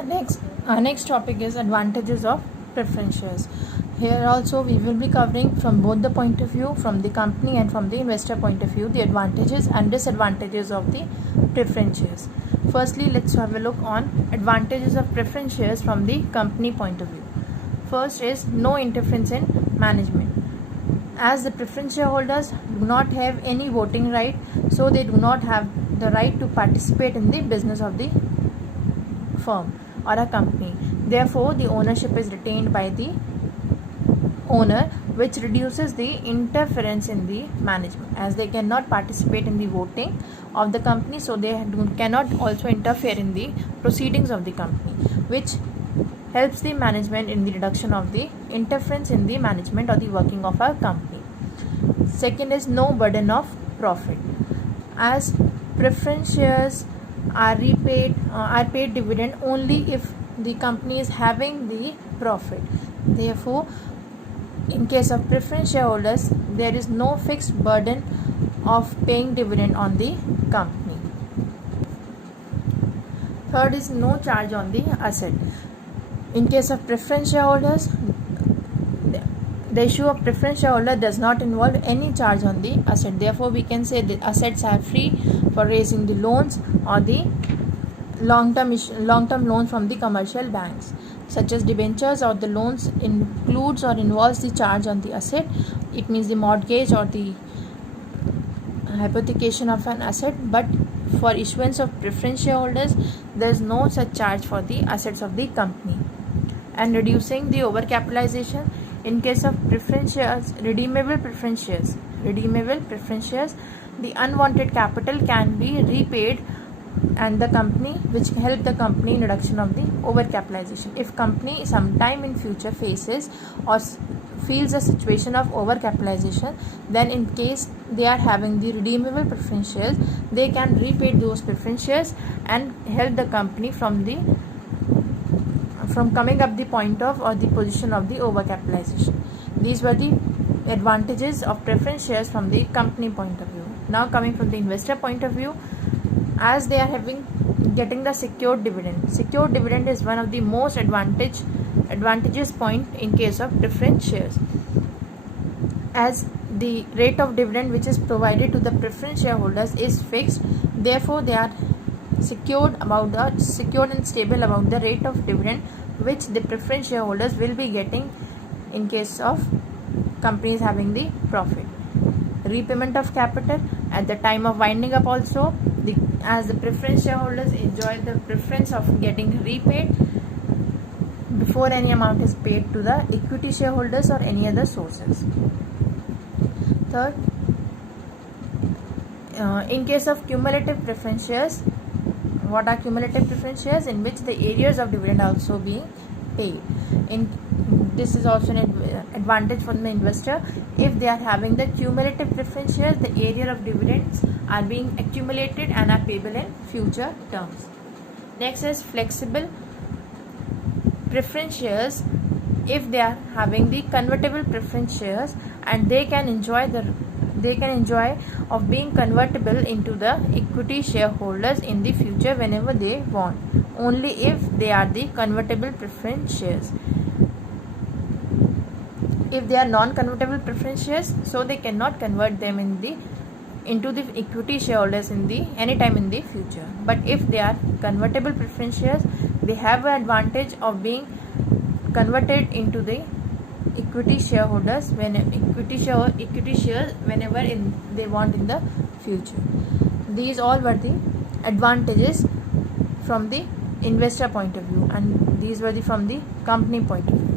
Our next topic is advantages of preference shares. Here also we will be covering from both the point of view, from the company and from the investor point of view, the advantages and disadvantages of the preference shares. Firstly, let's have a look on advantages of preference shares from the company point of view. First is no interference in management. As the preference shareholders do not have any voting right, so they do not have the right to participate in the business of the firm or a company. Therefore, the ownership is retained by the owner, which reduces the interference in the management, as they cannot participate in the voting of the company, so they cannot also interfere in the proceedings of the company, which helps the management in the reduction of the interference in the management or the working of our company. Second is no burden of profit. As preference shares are paid dividend only if the company is having the profit. Therefore, in case of preference shareholders, there is no fixed burden of paying dividend on the company. Third is no charge on the asset. In case of preference shareholders, the issue of preference shareholder does not involve any charge on the asset. Therefore, we can say the assets are free for raising the loans or the long-term loans from the commercial banks, such as debentures, or the loans includes or involves the charge on the asset. It means the mortgage or the hypothecation of an asset. But for issuance of preference shareholders, there is no such charge for the assets of the company. And reducing the overcapitalization. In case of preference shares, redeemable preference shares, the unwanted capital can be repaid and the company, which help the company in reduction of the overcapitalization. If company sometime in future faces or feels a situation of overcapitalization, then in case they are having the redeemable preference shares, they can repay those preference shares and help the company from coming up the point of or the position of the overcapitalization. These were the advantages of preference shares from the company point of view. Now coming from the investor point of view, as they are getting the secured dividend. Secured dividend is one of the most advantageous point in case of preference shares, as the rate of dividend which is provided to the preference shareholders is fixed. Therefore, they are secured and stable about the rate of dividend which the preference shareholders will be getting in case of companies having the profit. Repayment of capital at the time of winding up also, as the preference shareholders enjoy the preference of getting repaid before any amount is paid to the equity shareholders or any other sources. Third, in case of cumulative preference shares, what are cumulative preference shares? In which the arrears of dividend are also being paid. This is also an advantage for the investor. If they are having the cumulative preference shares, the area of dividends are being accumulated and are payable in future terms. Next is flexible preference shares. If they are having the convertible preference shares, and they can enjoy of being convertible into the equity shareholders in the future whenever they want, only if they are the convertible preference shares. If they are non-convertible preference shares, so they cannot convert them into the equity shareholders anytime in the future. But if they are convertible preference shares, they have an advantage of being converted into the equity shareholders equity shares whenever they want in the future. These all were the advantages from the investor point of view, and these were from the company point of view.